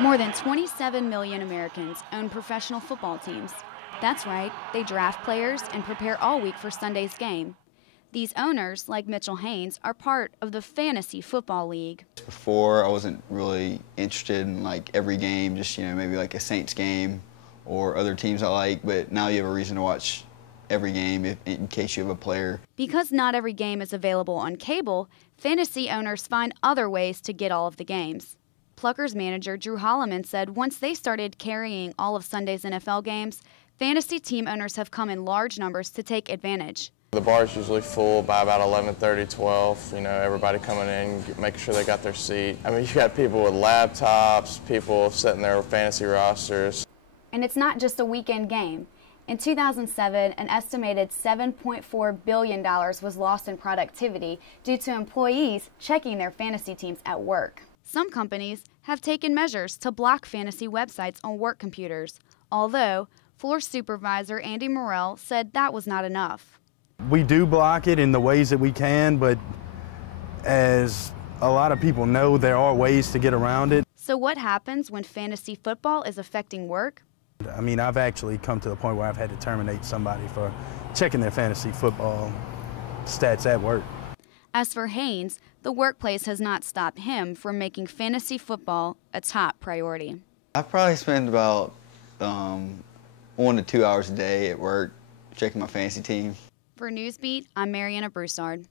More than 27 million Americans own professional football teams. That's right, they draft players and prepare all week for Sunday's game. These owners, like Mitchell Haynes, are part of the Fantasy Football League. Before, I wasn't really interested in like every game, just maybe like a Saints game or other teams I like, but now you have a reason to watch every game in case you have a player. Because not every game is available on cable, fantasy owners find other ways to get all of the games. Pluckers manager Drew Holloman said once they started carrying all of Sunday's NFL games, fantasy team owners have come in large numbers to take advantage. The bar is usually full by about 11:30, 12. Everybody coming in, making sure they got their seat. I mean, you got people with laptops, people setting their fantasy rosters. And it's not just a weekend game. In 2007, an estimated $7.4 billion was lost in productivity due to employees checking their fantasy teams at work. Some companies have taken measures to block fantasy websites on work computers, although floor supervisor Andy Morrell said that was not enough. We do block it in the ways that we can, but as a lot of people know, there are ways to get around it. So what happens when fantasy football is affecting work? I mean, I've actually come to the point where I've had to terminate somebody for checking their fantasy football stats at work. As for Haynes, the workplace has not stopped him from making fantasy football a top priority. I probably spend about 1 to 2 hours a day at work checking my fantasy team. For Newsbeat, I'm Mariana Broussard.